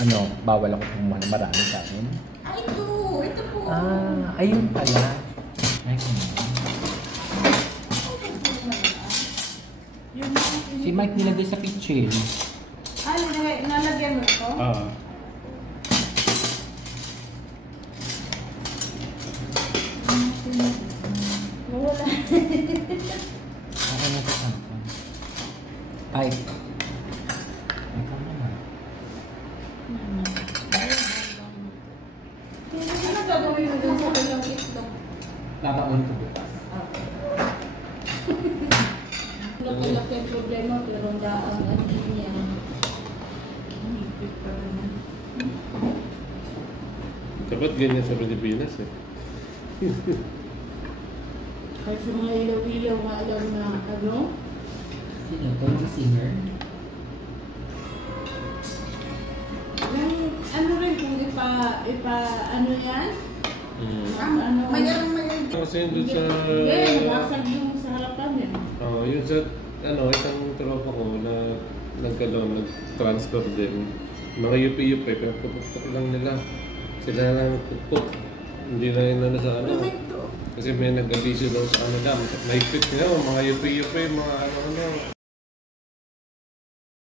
Ano, bawal ako kumuha ng marami sa akin? Ay, ito po. Ah, ayun pala. Ay, si Mike nilagay sa kitchen. Ah, nalagyan mo ito? Oo. Wala. Ako na sa sampan. Ay. Ito naman. Ano gagawin mo dun sa ilang itlog? Labaon ko bukas. Laki-laki ang problema pero ang ano niya. Higpit pa naman. Dapat ganyan sa Pilipinas eh. Kahit sa mga ilaw-ilaw nga alam na ano? Sino to? Yung singer? Ano rin kung ano yan? Ano? Mayroon. Kasi yun doon sa... Nabasag yung sa harapan yan. Yun sa, isang tropa ko na nag-transfer din. Mga yupi-yupi, pero putok lang nila. Sila lang nagpupok. Hindi na yun sa ano. Kasi may nag-abisyo daw sa kanila. Mahigpit nila, mga yupi-yupi, mga ano-ano.